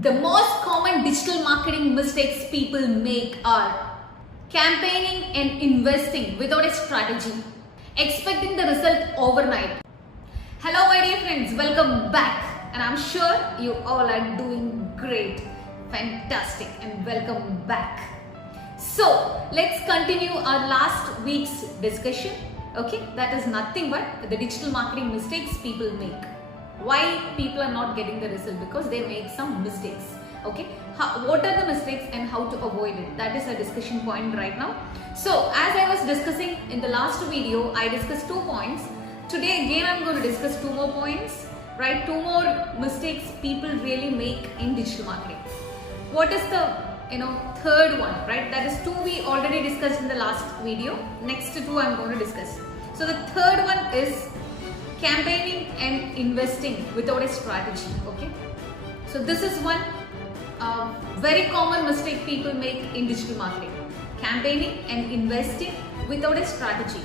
The most common digital marketing mistakes people make are campaigning and investing without a strategy, expecting the result overnight. Hello my dear friends, welcome back, and I'm sure you all are doing great, fantastic, and welcome back. So let's continue our last week's discussion. Okay, that is nothing but the digital marketing mistakes people make. Why people are not getting the result? Because they make some mistakes. Okay, what are the mistakes and how to avoid it? That is a discussion point right now. So as I was discussing in the last video, I discussed 2 points. Today again I'm going to discuss 2 more points, right? 2 more mistakes people really make in digital marketing. What is the third one, right? That is 2 we already discussed in the last video. Next 2 I'm going to discuss. So the third one is campaigning and investing without a strategy. Okay, so this is one very common mistake people make in digital marketing: campaigning and investing without a strategy.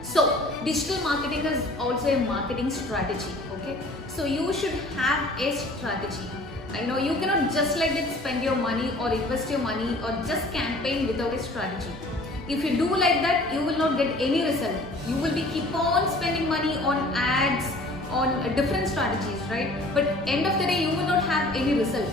So digital marketing is also a marketing strategy. Okay, so you should have a strategy. I know you cannot just like that spend your money or invest your money or just campaign without a strategy. If you do like that, you will not get any result. You will be keep on spending money on ads, on different strategies, right? But end of the day, you will not have any result.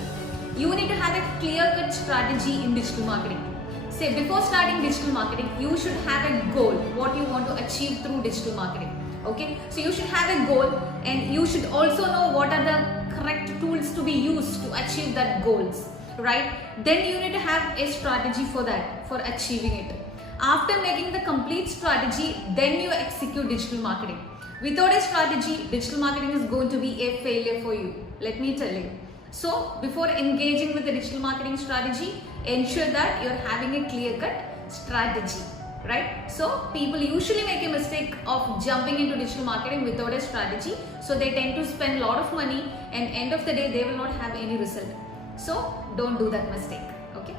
You need to have a clear-cut strategy in digital marketing. Say before starting digital marketing, you should have a goal, what you want to achieve through digital marketing. Okay, so you should have a goal, and you should also know what are the correct tools to be used to achieve that goals, right? Then you need to have a strategy for that, for achieving it. After making the complete strategy, then you execute digital marketing. Without a strategy, digital marketing is going to be a failure for you. Let me tell you. So before engaging with the digital marketing strategy, ensure that you're having a clear-cut strategy, right? So people usually make a mistake of jumping into digital marketing without a strategy. So they tend to spend a lot of money, and end of the day, they will not have any result. So don't do that mistake. Okay.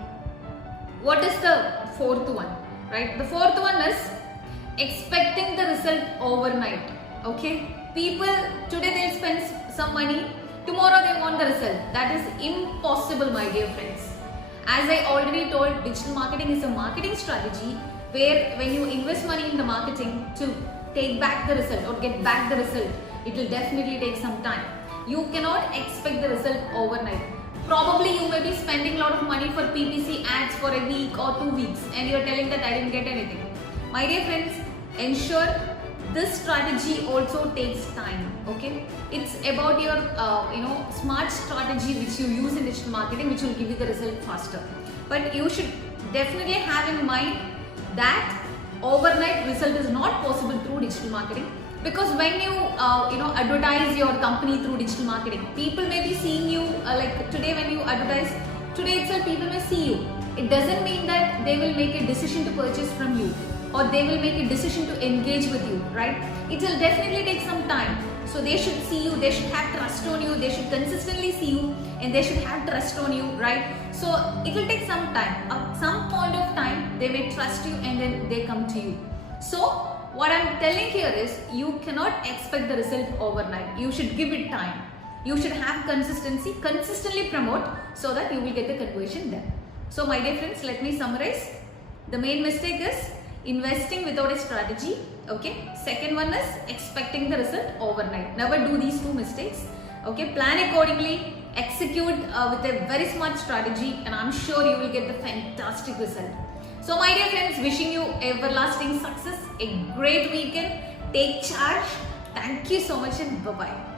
What is the fourth one? Right, the fourth one is expecting the result overnight. Okay, people today they'll spend some money, tomorrow they want the result. That is impossible, my dear friends. As I already told, digital marketing is a marketing strategy where when you invest money in the marketing to take back the result or get back the result, it will definitely take some time. You cannot expect the result overnight. Probably you may be spending a lot of money for PPC ads for a week or 2 weeks, and you are telling that I didn't get anything. My dear friends, ensure this strategy also takes time. Okay, it's about your smart strategy which you use in digital marketing, which will give you the result faster. But you should definitely have in mind that overnight result is not possible through digital marketing. Because when you advertise your company through digital marketing, people may be seeing you like today when you advertise, today itself people may see you. It doesn't mean that they will make a decision to purchase from you or they will make a decision to engage with you, right? It will definitely take some time. So they should see you, they should have trust on you, they should consistently see you, and they should have trust on you, right? So it will take some time. At some point of time, they may trust you and then they come to you. So what I'm telling here is you cannot expect the result overnight. You should give it time. You should have consistency, consistently promote so that you will get the conversion there. So my dear friends, let me summarize. The main mistake is investing without a strategy. Okay. Second one is expecting the result overnight. Never do these 2 mistakes. Okay. Plan accordingly, execute with a very smart strategy, and I'm sure you will get the fantastic result. So my dear friends, wishing you everlasting success, a great weekend, take charge. Thank you so much and bye-bye.